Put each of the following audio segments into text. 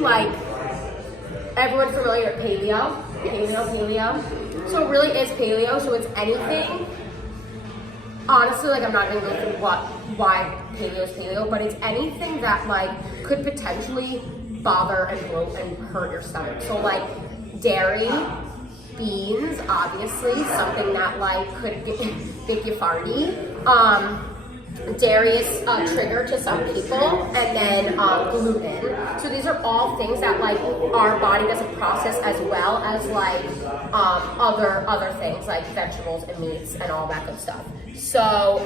like, everyone's familiar with paleo. So it really is paleo, so it's anything. Honestly, like, I'm not gonna go through why paleo is paleo, but it's anything that like could potentially bother and bloat and hurt your stomach. So like dairy, beans, obviously, something that like could make you farty. Dairy is a trigger to some people, and then gluten. So these are all things that like our body doesn't process as well as like other things like vegetables and meats and all that good stuff. So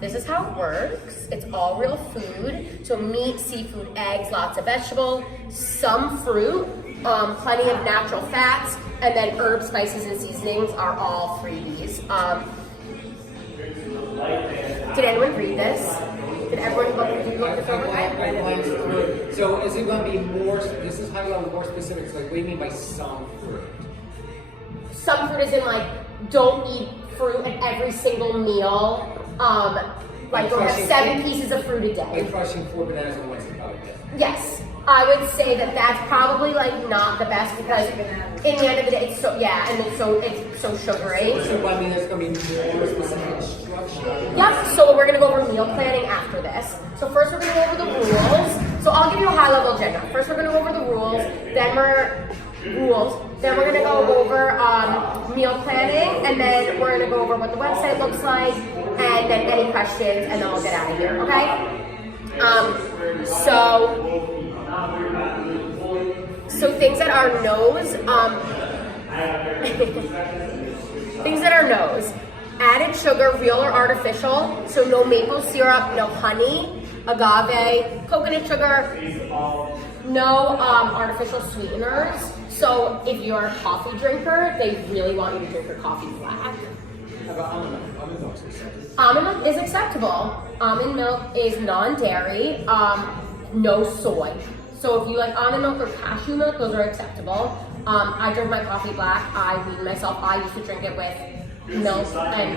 this is how it works. It's all real food. So meat, seafood, eggs, lots of vegetables, some fruit, plenty of natural fats, and then herbs, spices, and seasonings are all freebies. Did anyone read this? Did everyone look this over? I glanced through it. So is it going to be more, this is how you have more specifics, like what do you mean by some fruit? Some fruit is in like, don't eat fruit at every single meal. Like don't have 7 pieces of fruit a day. Like crushing 4 bananas in one sitting. Yes. I would say that that's probably like not the best because in the end of the day, it's so, yeah, and it's so sugary. So I mean, there's going to be more specific instruction. Yep, so we're gonna go over meal planning after this. So first we're gonna go over the rules. So I'll give you a high level agenda. First we're gonna go over the rules, then we're gonna go over meal planning, and then we're gonna go over what the website looks like, and then any questions, and then we'll get out of here, okay? So things that are no's, things that are no's. Added sugar, real or artificial, so no maple syrup, no honey, agave, coconut sugar, no artificial sweeteners. So if you're a coffee drinker, they really want you to drink your coffee black. How about almond milk? Almond milk is acceptable. Almond milk is acceptable. Almond milk is non-dairy, no soy. So if you like almond milk or cashew milk, those are acceptable. I drink my coffee black. I wean myself. I used to drink it with milk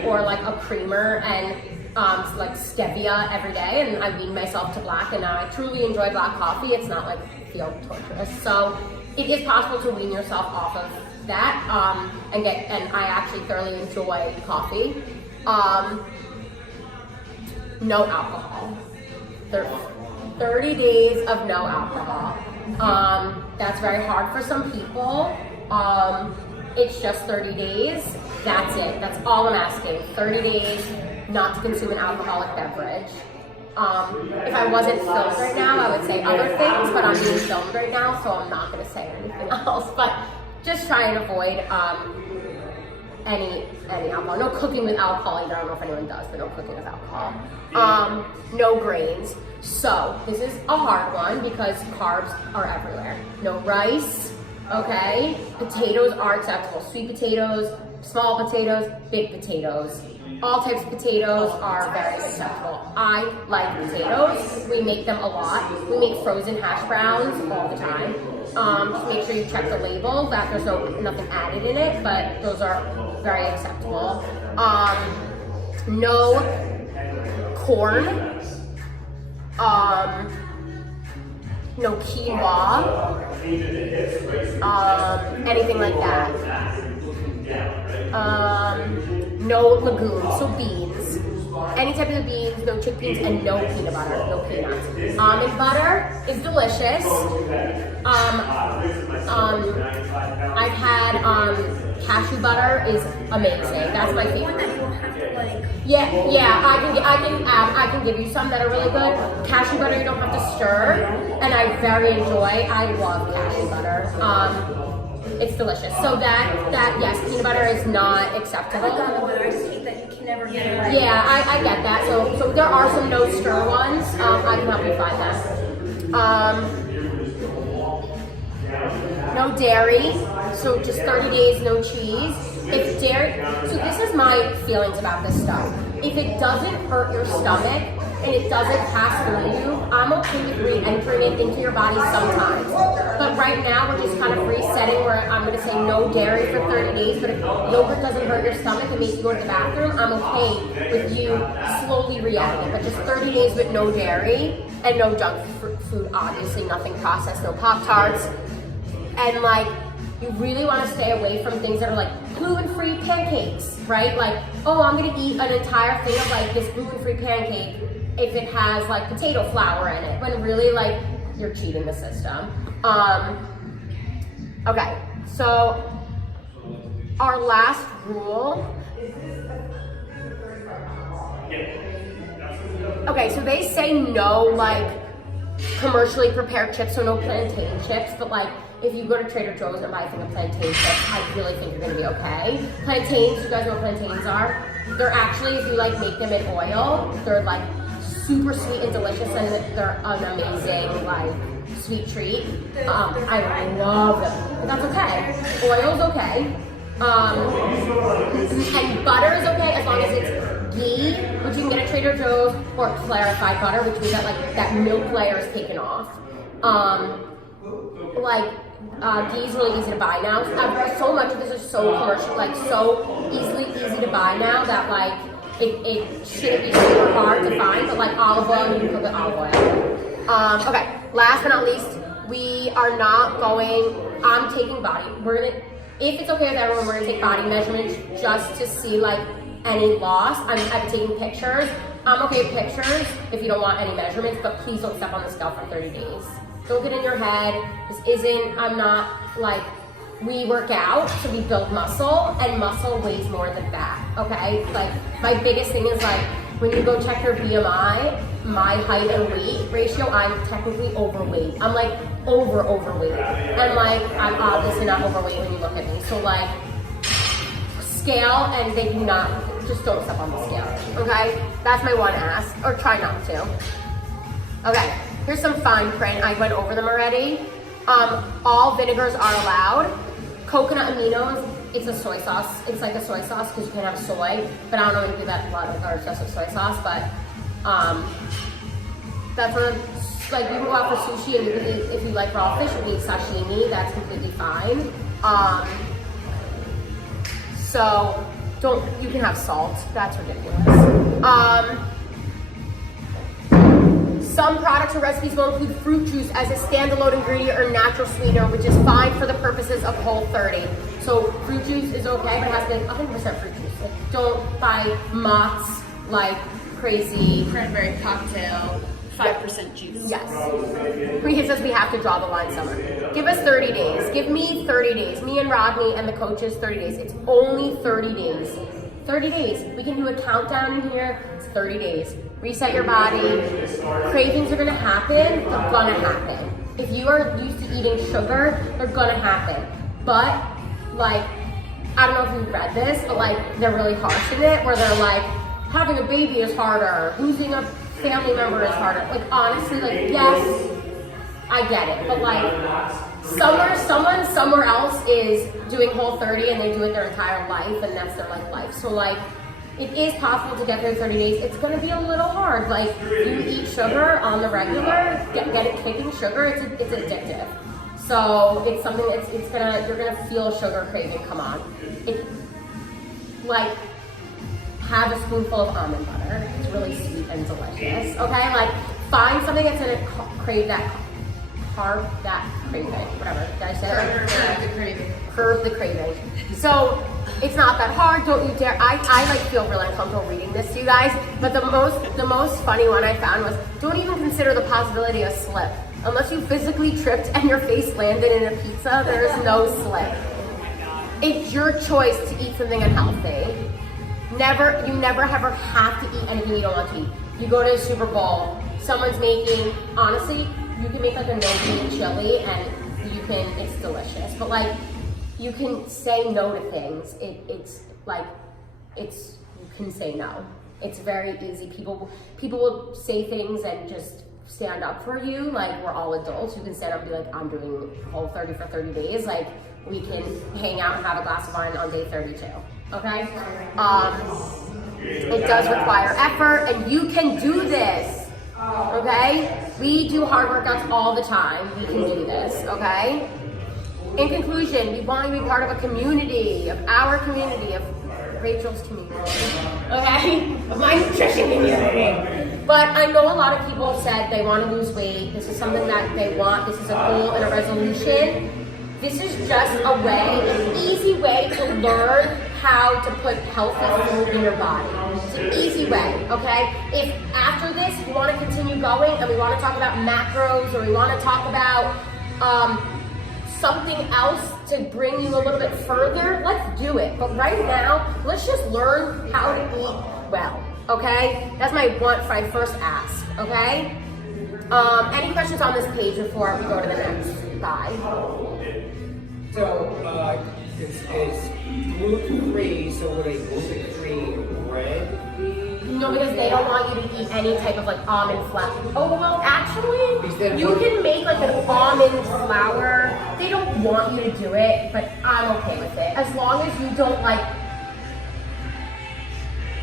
or like a creamer and like stevia every day, and I wean myself to black, and now I truly enjoy black coffee. It's not like feel torturous. So it is possible to wean yourself off of that and I actually thoroughly enjoy coffee. No alcohol. 30 days of no alcohol. That's very hard for some people. It's just 30 days. That's it. That's all I'm asking. 30 days not to consume an alcoholic beverage. If I wasn't filmed right now, I would say other things, but I'm being filmed right now, so I'm not going to say anything else. But just try and avoid any alcohol. No cooking with alcohol either. I don't know if anyone does, but no cooking with alcohol. No grains. So this is a hard one because carbs are everywhere. No rice, okay? Potatoes are acceptable. Sweet potatoes, small potatoes, big potatoes. All types of potatoes are very acceptable. I like potatoes. We make them a lot. We make frozen hash browns all the time. Just make sure you check the label that there's nothing added in it, but those are very acceptable. No corn. No quinoa. Anything like that. No legumes, so beans. Any type of beans, no chickpeas, and no peanut butter, no peanuts. Almond butter is delicious. I've had cashew butter is amazing. That's my favorite. Yeah, I can give you some that are really good. Cashew butter you don't have to stir, and I very enjoy. I love cashew butter. It's delicious. So that yes, peanut butter is not acceptable. I just hate that you can never get it right. Yeah, I get that. So there are some no stir ones. I can help you find that. No dairy. So just 30 days, no cheese. If dairy, so this is my feelings about this stuff. If it doesn't hurt your stomach and it doesn't pass through you, I'm okay with re-entering it into your body sometimes. But right now we're just kind of resetting where I'm gonna say no dairy for 30 days, but if yogurt doesn't hurt your stomach and makes you go to the bathroom, I'm okay with you slowly re-adding it. But just 30 days with no dairy and no junk food, obviously nothing processed, no Pop-Tarts. And like, you really want to stay away from things that are like gluten-free pancakes, right? Like, oh, I'm gonna eat an entire thing of like this gluten-free pancake if it has like potato flour in it, when really like you're cheating the system. Okay, so our last rule. Okay, so they say no like commercially prepared chips, so no plantain chips, but like if you go to Trader Joe's and buy a thing of plantain chips, I really think you're gonna be okay. Plantains, you guys know what plantains are? They're actually, if you like make them in oil, they're like super sweet and delicious, and they're an amazing like sweet treat. I love them, but that's okay. Oil's okay. And butter is okay as long as it's ghee, which you can get at Trader Joe's, or clarified butter, which means that like that milk layer is taken off. Ghee is really easy to buy now. So much of this is so commercial, like so easy to buy now that like it shouldn't be super hard to find. But like olive oil, you can cook with olive oil. Okay, last but not least, we are not going. I'm taking body. We're gonna. If it's okay with everyone, we're gonna take body measurements just to see like any loss. I'm taking pictures. I'm okay with pictures if you don't want any measurements, but please don't step on the scale for 30 days. Don't get in your head. I'm not like, we work out, so we build muscle, and muscle weighs more than fat, okay? Like, my biggest thing is like, when you go check your BMI, my height and weight ratio, I'm technically overweight. I'm like overweight. And like, I'm obviously not overweight when you look at me. So like, scale, and they do not, just don't step on the scale, okay? That's my one ask, or try not to. Okay, here's some fine print. I went over them already. All vinegars are allowed. Coconut aminos, it's a soy sauce. It's like a soy sauce because you can have soy, but I don't know if you do that blood or just a soy sauce, but that's one of, like, you can go out for sushi and you can eat, if you like raw fish, you can eat sashimi, that's completely fine. So you can have salt, that's ridiculous. Some products or recipes will include fruit juice as a standalone ingredient or natural sweetener, which is fine for the purposes of Whole30. So fruit juice is okay, but it has to be 100% fruit juice. Like, don't buy Mott's like crazy. Cranberry cocktail, 5% juice. Yes. He says we have to draw the line somewhere. Give us 30 days. Give me 30 days. Me and Rodney and the coaches, 30 days. It's only 30 days. 30 days. We can do a countdown in here. It's 30 days. Reset your body. Cravings are gonna happen. They're gonna happen. If you are used to eating sugar, they're gonna happen. But like, I don't know if you've read this, but like they're really harsh in it, where they're like, having a baby is harder, losing a family member is harder. Like honestly, like yes, I get it, but like someone somewhere else is doing Whole30 and they do it their entire life, and that's their life. So like, it is possible to get through 30 days. It's gonna be a little hard. Like, you eat sugar on the regular, get it kicking sugar, it's addictive. So it's something that's you're gonna feel a sugar craving come on. Like, have a spoonful of almond butter. It's really sweet and delicious. Okay, like find something that's gonna crave that craving, whatever. Did I say that? Curb the craving. So it's not that hard. Don't you dare. I like feel really uncomfortable reading this to you guys. But the most funny one I found was, don't even consider the possibility of slip. Unless you physically tripped and your face landed in a pizza, there is no slip. It's your choice to eat something unhealthy. You never ever have to eat anything you don't want to eat. You go to a Super Bowl, someone's making, honestly, you can make like a no-meat chili and it's delicious. But like, you can say no to things. You can say no. It's very easy. People will say things and just stand up for you. Like, we're all adults. You can stand up and be like, I'm doing Whole30 for 30 days. Like, we can hang out and have a glass of wine on day 32. Okay? It does require effort, and you can do this. Okay? We do hard workouts all the time. We can do this. Okay? In conclusion, we want to be part of a community, of our community, of Rachel's community. Okay? Of my nutrition community. But I know a lot of people have said they want to lose weight. This is something that they want. This is a goal and a resolution. This is just a way, an easy way to learn how to put healthy food in your body. It's an easy way, okay? If after this you want to continue going and we want to talk about macros or we want to talk about something else to bring you a little bit further, let's do it. But right now, let's just learn how to eat well, okay? That's my first ask, okay? Any questions on this page before we go to the next slide? So, is gluten-free, so would a gluten-free bread be? No, because they don't want you to eat any type of like almond flour. Oh, well, actually, you can make like an almond flour. They don't want you to do it, but I'm okay with it. As long as you don't like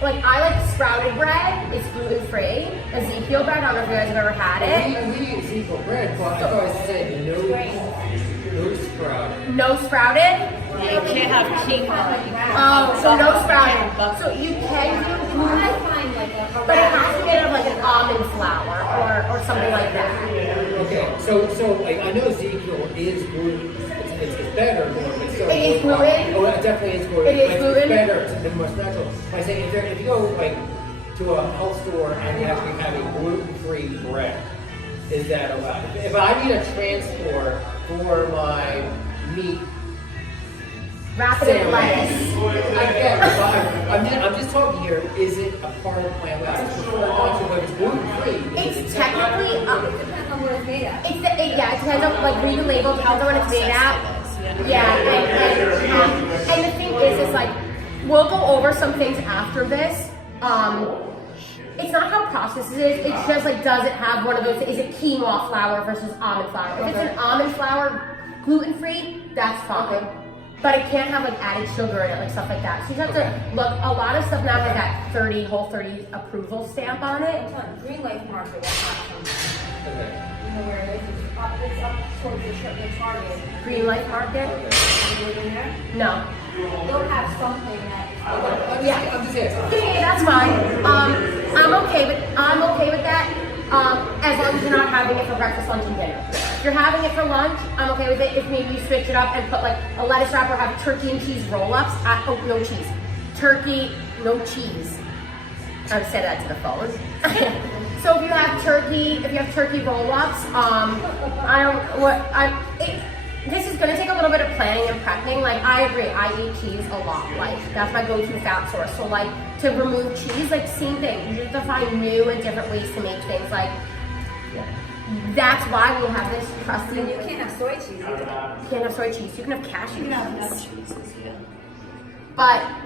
I like sprouted bread, it's gluten-free. Ezekiel bread, I don't know if you guys have ever had it. We eat Ezekiel bread, but I thought I said no sprouted. No sprouted? You can't have quinoa. Oh, so no sprouted. So you can do gluten, but it has to be out of like an almond flour or something like that. Okay, so like I know Ezekiel is gluten. It's better than it's still. It is gluten? Oh, it definitely is gluten. It is But gluten? It's better than what's natural. By saying if you go like to a health store and you actually have a gluten-free bread, is that allowed? If I need a transport for my meat. Wrap it in lettuce. I'm just talking here. Is it a part of plant based? But it's gluten-free. It's technically, Depends on what it's made of. it depends on, like, read the label, depends on what it's made at. Yeah, and the thing is like, we'll go over some things after this. It's not how processed it is, it's just like, does it have one of those, is it quinoa flour versus almond flour? If it's an almond flour, gluten-free, that's fine. But it can't have like added sugar in it, like stuff like that. So you have to look, a lot of stuff now has that Whole 30 approval stamp on it. Green Life Market will have some. Okay. You know where it is? It's up towards the Target. Green Life Market? Have you been in there? No. They'll have something that. I'm just asking. Yeah, that's fine. I'm okay with that. As long as you're not having it for breakfast, lunch, and dinner. If you're having it for lunch, I'm okay with it. If maybe you switch it up and put like a lettuce wrap or have turkey and cheese roll-ups. No cheese. Turkey, no cheese. I've said that to the phone. So if you have turkey roll-ups, this is gonna take a little bit of planning and prepping. Like, I agree, I eat cheese a lot. Like, that's my go-to fat source. So like, to remove cheese, like, same thing. You have to find new and different ways to make things. Like, that's why we'll have this crusty. And you can't have soy cheese either. You can't have soy cheese. You can have cashew cheese. No cheeses, yeah. But I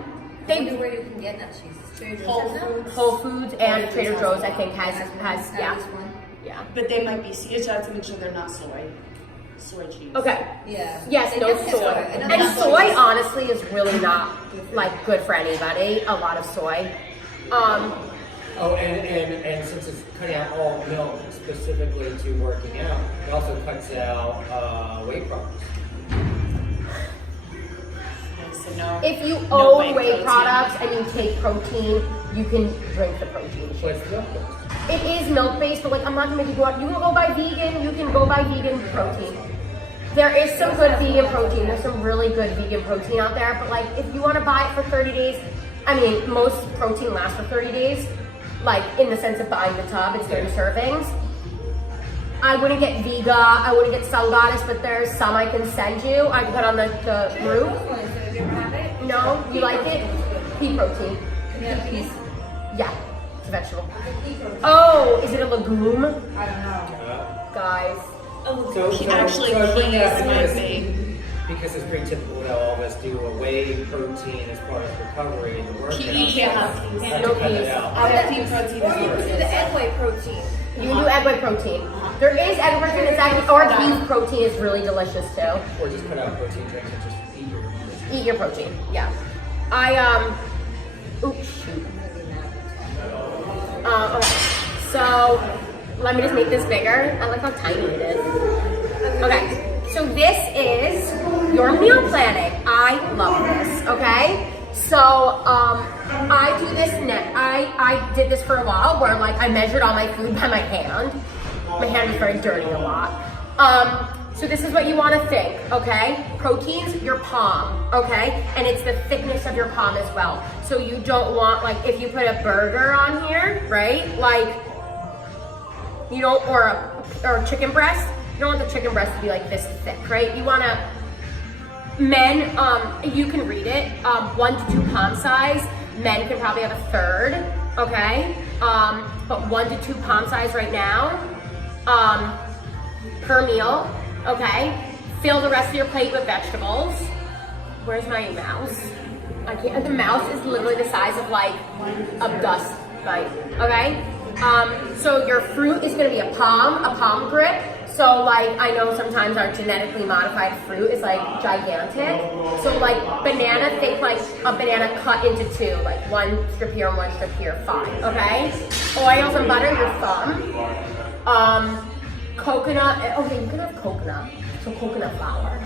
they wonder where you can get that cheese. Trader Joe's has them? Whole Foods and Trader Joe's, I think, has At yeah. least one. Yeah. But they might be, so you just have to make sure they're not soy cheese. Okay. Yeah. Yes, They no definitely soy. have soy. And soy, honestly, is really not like good for anybody. A lot of soy. Oh, and since it's cutting out all milk specifically to working out, it also cuts out whey products. So no. If you No own whey whey protein. products and you take protein, you can drink the protein shake. What's milk based? It is milk based, but like, I'm not gonna make you go out. You can go buy vegan. You can go buy vegan protein. There is some good vegan protein. There's some really good vegan protein out there. But like, if you want to buy it for 30 days, I mean, most protein lasts for 30 days. Like, in the sense of buying the tub, it's 30 servings. I wouldn't get Vega. I wouldn't get Sun Goddess, but there's some I can send you. I can put on the group. Have you ever had it? No, you like it? Pea protein. Yeah, peas. Yeah, it's a vegetable. Pea protein. Oh, is it a legume? I don't know. Guys. Actually, I bring peas that up might because- be. Because it's pretty typical that all of us do a whey protein as part of recovery and the workout. You can't have peas. Have No to cut peas. it out. I have pea protein Or as you could do the well. egg white protein. You can do egg white protein. There is egg protein that's actually, or beef protein is really delicious too. Or just cut out protein drinks and just eat your Eat your protein, yeah. Oops, shoot. Okay, so let me just make this bigger. I like how tiny it is. Okay, so this is your meal planning. I love this, okay? So, I do this I did this for a while where like I measured all my food by my hand. My hand is very dirty a lot. So this is what you want to think, okay? Proteins, your palm, okay? And it's the thickness of your palm as well. So you don't want, like, if you put a burger on here, right? Like, you don't, or a chicken breast, you don't want the chicken breast to be like this thick, right? You want to, men, you can read it, 1 to 2 palm size. Men can probably have a third, okay? But 1 to 2 palm size right now, per meal. Okay, fill the rest of your plate with vegetables. Where's my mouse? I can't, the mouse is literally the size of like a dust mite, okay? So your fruit is gonna be a palm grip. So like, I know sometimes our genetically modified fruit is like gigantic. So like banana, think like a banana cut into 2, like 1 strip here and 1 strip here, fine, okay? Oils and butter, your thumb. Coconut, okay, you can have coconut, so coconut flour.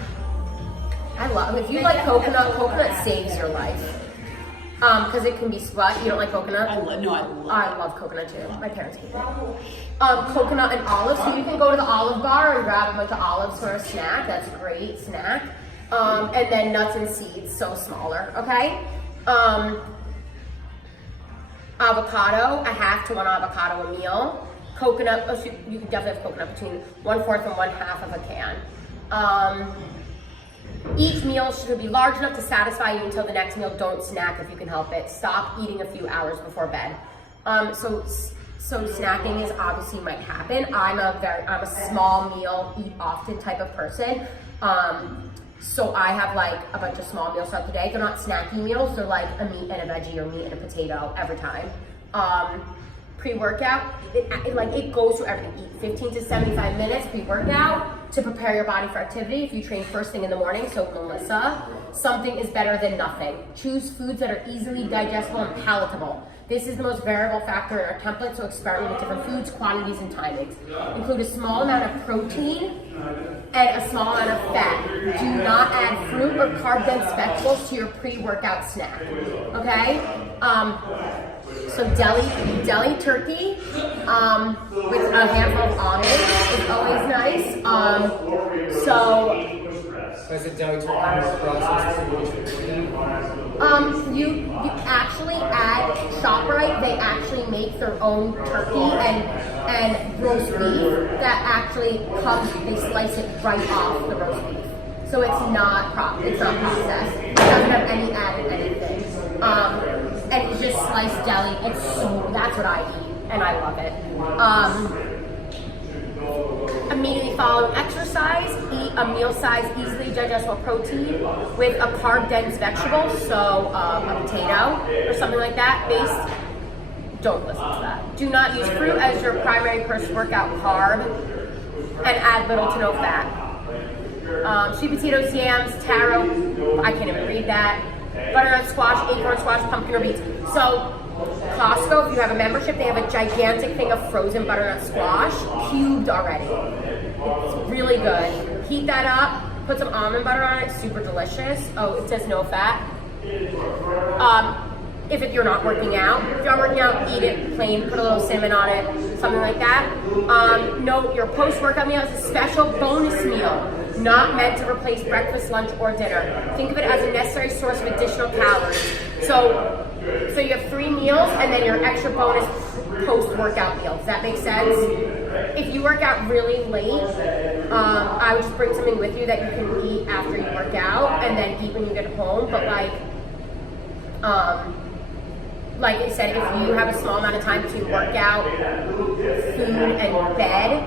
I love, if you like coconut saves your life. Because it can be sweat. You don't like coconut? I love coconut too. My parents keep it. Coconut and olives, so you can go to the olive bar and grab a bunch of olives for a snack. That's a great snack. And then nuts and seeds, so smaller, okay? Avocado, a half to 1 avocado a meal. Coconut, so you can definitely have coconut between 1/4 and 1/2 of a can. Each meal should be large enough to satisfy you until the next meal. Don't snack if you can help it. Stop eating a few hours before bed. So snacking is obviously might happen. I'm a small meal, eat often type of person. So I have like a bunch of small meals throughout the day. They're not snacky meals. They're like a meat and a veggie or meat and a potato every time. Pre-workout, it goes through everything. Eat 15 to 75 minutes pre-workout to prepare your body for activity. If you train first thing in the morning, so Melissa, something is better than nothing. Choose foods that are easily digestible and palatable. This is the most variable factor in our template, so experiment with different foods, quantities, and timings. Include a small amount of protein and a small amount of fat. Do not add fruit or carb-dense vegetables to your pre-workout snack, okay? So deli turkey with a handful of almonds is always nice. Is it deli turkey more processed? You actually at ShopRite, they actually make their own turkey and roast beef that actually comes, they slice it right off the roast beef. So it's not processed. It doesn't have any added anything. And it's just sliced deli. That's what I eat, and I love it. Immediately following exercise, eat a meal-sized, easily digestible protein with a carb-dense vegetable, so a potato or something like that. Don't listen to that. Do not use fruit as your primary post-workout carb, and add little to no fat. Sweet potatoes, yams, taro, I can't even read that. Butternut squash, acorn squash, pumpkin or beets. So Costco, if you have a membership, they have a gigantic thing of frozen butternut squash, cubed already. It's really good. Heat that up, put some almond butter on it, super delicious. Oh, it says no fat. If you're not working out. If you're not working out, eat it plain, put a little cinnamon on it, something like that. Note your post-workout meal is a special bonus meal, not meant to replace breakfast, lunch, or dinner. Think of it as a necessary source of additional calories. So you have 3 meals and then your extra bonus post-workout meal. Does that make sense? If you work out really late, I would just bring something with you that you can eat after you work out and then eat when you get home. But like I said, if you have a small amount of time to work out, food, and bed,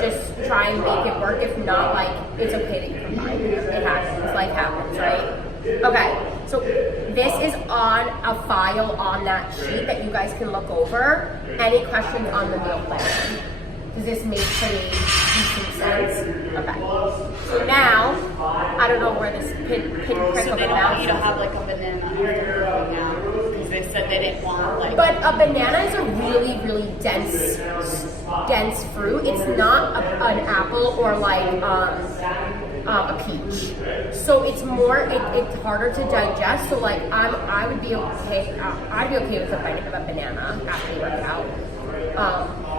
just try and make it work. If not, it's okay that you combine it. It happens. Life happens, right? Okay, so this is on a file on that sheet that you guys can look over. Any questions on the meal plan? Does this make pretty decent sense? Okay. So now, I don't know where this pin prick So of they the don't want mouse you to is. have like a banana after working out because they they said they didn't want like. But a banana is a really, really dense fruit. It's not an apple or like a peach. So it's more, it's harder to digest. So like I would be okay. I'd be okay with a bite of a banana after you work out.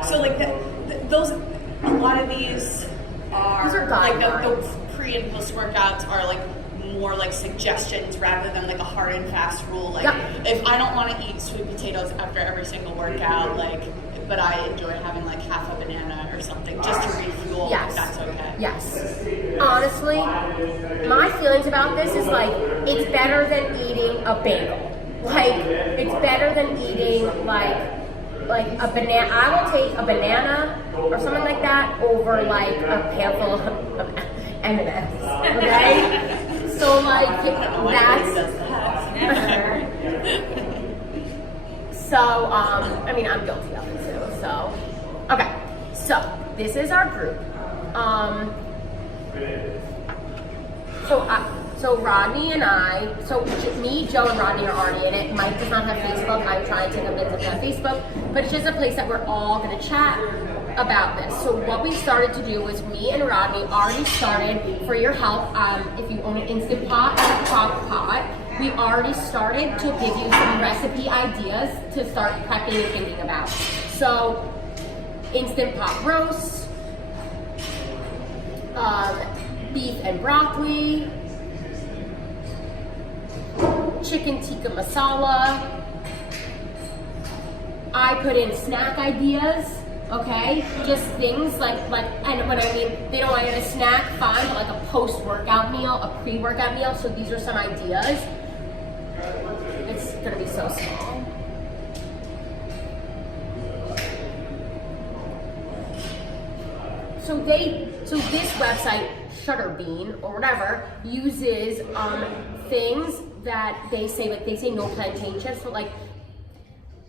So like those, a lot of these are like the guidelines. pre and post workouts are like more like suggestions rather than like a hard and fast rule. Like if I don't want to eat sweet potatoes after every single workout, like, but I enjoy having like half a banana or something just to refuel. Yes. That's okay. Yes. Honestly, my feelings about this is like it's better than eating a bagel. Like it's better than eating like a banana. I will take a banana or something like that over like a handful of M&Ms. Okay. So like that's. So I mean I'm guilty of it too. So okay. So this is our group. So Rodney and I, me, Joe, and Rodney are already in it. Mike does not have Facebook. I'm trying to convince him to have Facebook, but it's just a place that we're all going to chat about this. So what we started to do was me and Rodney already started for your help. If you own an Instant Pot or a Crock Pot, we already started to give you some recipe ideas to start prepping and thinking about. So Instant Pot roast, beef and broccoli, chicken tikka masala. I put in snack ideas, okay? Just things like, and when I mean they don't want to get a snack, fine, but like a post-workout meal, a pre-workout meal. So these are some ideas. It's gonna be so small. So this website, Shutterbean or whatever, uses things that they say, like they say no plantain chips, but like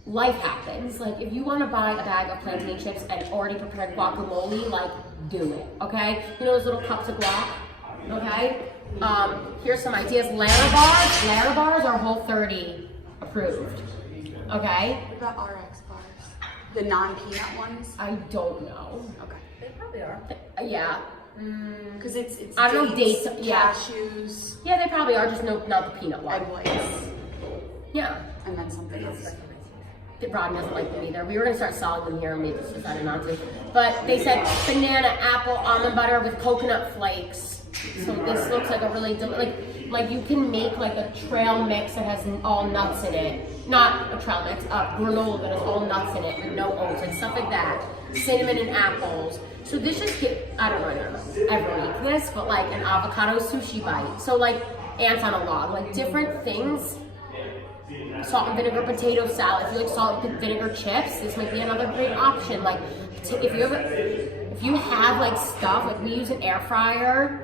life happens. Like if you want to buy a bag of plantain chips and already prepared guacamole, like do it, okay? You know those little cups of guac, okay? Here's some ideas. Lara bars are Whole30 approved, okay? What about RX bars? The non-peanut ones? I don't know. Okay. They probably are. Yeah. Because it's I don't know dates, yeah. cashews, Yeah, they probably are, just not the peanut one. egg whites, Yeah. and then something else. Ron doesn't like them either. We were gonna start selling them here and we just decided not to. But they said banana, apple, almond butter with coconut flakes. So this looks like a really like you can make like a trail mix that has all nuts in it. Not a trail mix, a granola that has all nuts in it with no oats and stuff like that. Cinnamon and apples. So this just I don't know ever eat this, but like an avocado sushi bite. So like ants on a log, like different things. Salt and vinegar potato salad. If you like salt and vinegar chips, this might be another great option. Like if you have like stuff, like we use an air fryer,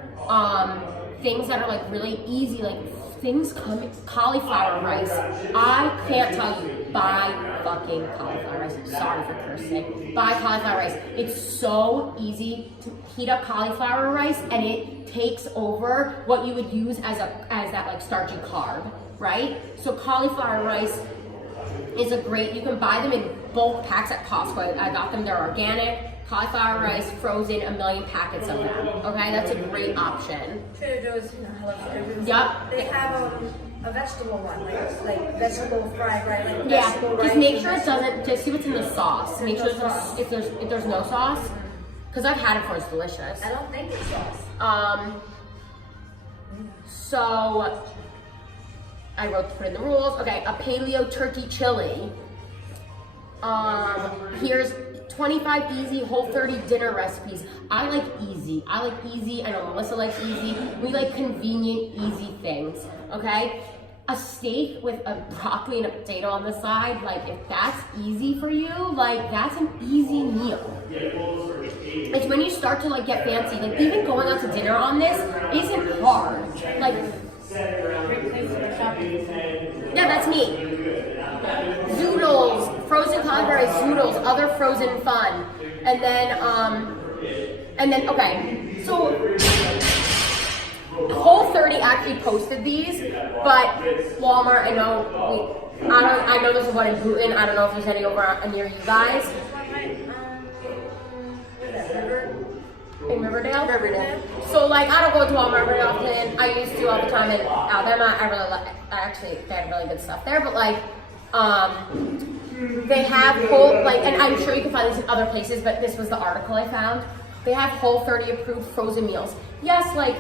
things that are like really easy, like things come, cauliflower rice. I can't tell you, buy fucking cauliflower rice. Sorry for cursing. Buy cauliflower rice. It's so easy to heat up cauliflower rice and it takes over what you would use as that like starchy carb, right? So cauliflower rice is a great, you can buy them in bulk packs at Costco. I got them, they're organic. Cauliflower rice, frozen, 1 million packets of them. Okay, that's a great option. Trader Joe's, you know, hello everything. Yep. They have a vegetable one, like vegetable fried rice, like Yeah, vegetable rice. just make sure it doesn't, just see what's in the sauce. Make sure if there's no sauce, because I've had it before, it's delicious. I don't think it's sauce. So I wrote to put in the rules. Okay, a paleo turkey chili. Here's 25 easy Whole30 dinner recipes. I like easy. I know Melissa likes easy. We like convenient, easy things, okay? A steak with a broccoli and a potato on the side, like if that's easy for you, like that's an easy meal. It's when you start to like get fancy, like even going out to dinner on this isn't hard. Like, yeah, that's me. Zoodles, frozen cranberry zoodles, other frozen fun. And then okay, so Whole30 actually posted these, but Walmart, I know I know there's one in Booton. I don't know if there's any over near you guys. In Riverdale? Riverdale. So like I don't go to Walmart very often. I used to all the time in Alabama. I really like, actually they had really good stuff there, but like they have whole like, and I'm sure you can find this in other places, but this was the article I found. They have Whole30 approved frozen meals. Yes, like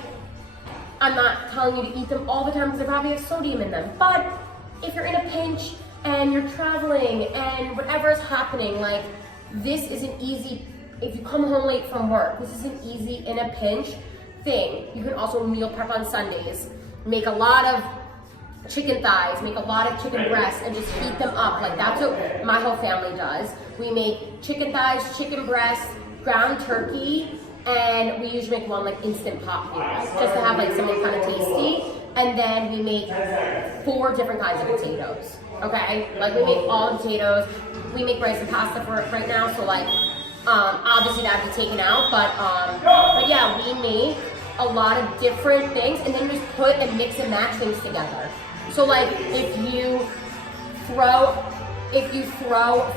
I'm not telling you to eat them all the time because they probably have sodium in them, but if you're in a pinch and you're traveling and whatever is happening, like this is an easy, if you come home late from work, this is an easy in a pinch thing. You can also meal prep on Sundays. Make a lot of chicken thighs, make a lot of chicken breasts and just heat them up. Like that's what my whole family does. We make chicken thighs, chicken breasts, ground turkey, and we usually make one like instant pot noodles just to have like something kind of tasty. And then we make 4 different kinds of potatoes. Okay, like we make all the potatoes. We make rice and pasta for it right now, so like obviously that'd be taken out, but yeah, we make a lot of different things and then just put and mix and match things together. So like if you throw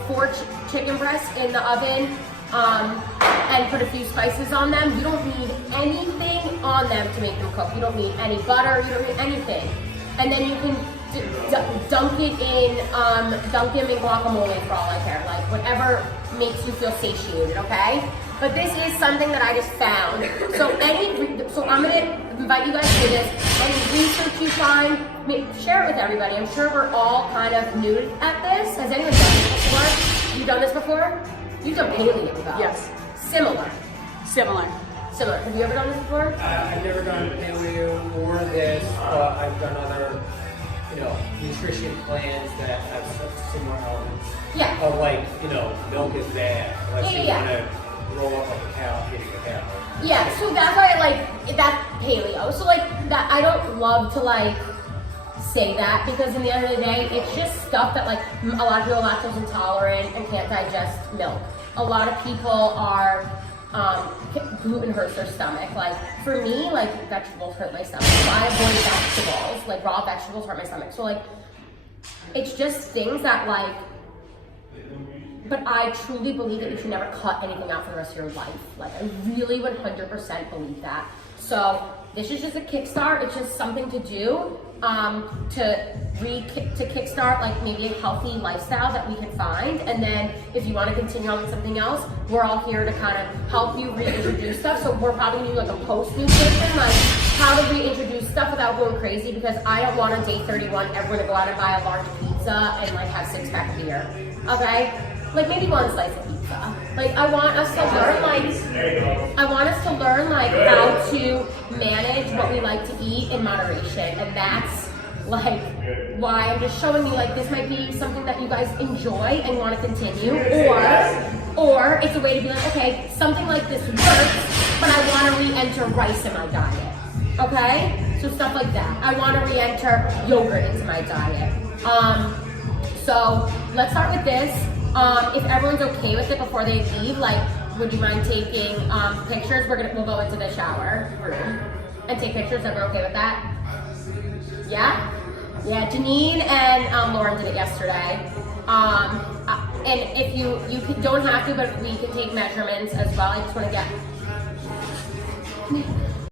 4 chicken breasts in the oven and put a few spices on them, you don't need anything on them to make them cook. You don't need any butter, you don't need anything. And then you can dunk them in guacamole for all I care, like whatever makes you feel satiated, okay? But this is something that I just found. So I'm gonna invite you guys to this. Any research you find, share it with everybody. I'm sure we're all kind of new at this. Has anyone done this before? You done this before? You've done paleo though. Yes. Similar. Similar. Have you ever done this before? I've never done paleo or this, but I've done other, nutrition plans that have similar elements. Yeah. Of like, milk is bad unless you Yeah. want to roll up a cow, hitting a cow. Yeah, so that's why I like, that's paleo. So like, that I don't love to like, say that because in the end of the day, it's just stuff that like, a lot of people are lactose intolerant and can't digest milk. A lot of people are, gluten hurts their stomach. Like for me, like vegetables hurt my stomach. So I avoid vegetables, like raw vegetables hurt my stomach. So like, it's just things that like, but I truly believe that you should never cut anything out for the rest of your life. Like I really 100% believe that. So this is just a kickstart. It's just something to do to kickstart like maybe a healthy lifestyle that we can find. And then if you want to continue on with something else, we're all here to kind of help you reintroduce stuff. So we're probably gonna do like a post-nutrition, like how to reintroduce stuff without going crazy, because I don't want on day 31 everyone to go out and buy a large pizza and like have 6-pack of beer. Okay? Like maybe one slice of pizza. Like I want us to learn like how to manage what we like to eat in moderation, and that's like why I'm just showing you like this might be something that you guys enjoy and want to continue, or it's a way to be like, okay, something like this works, but I want to re-enter rice in my diet. Okay, so stuff like that. I want to re-enter yogurt into my diet. So let's start with this. If everyone's okay with it before they leave, like, would you mind taking pictures? We'll go into the shower room and take pictures. Everyone okay with that? Yeah? Yeah, Janine and Lauren did it yesterday. And if you don't have to, but we can take measurements as well. I just want to get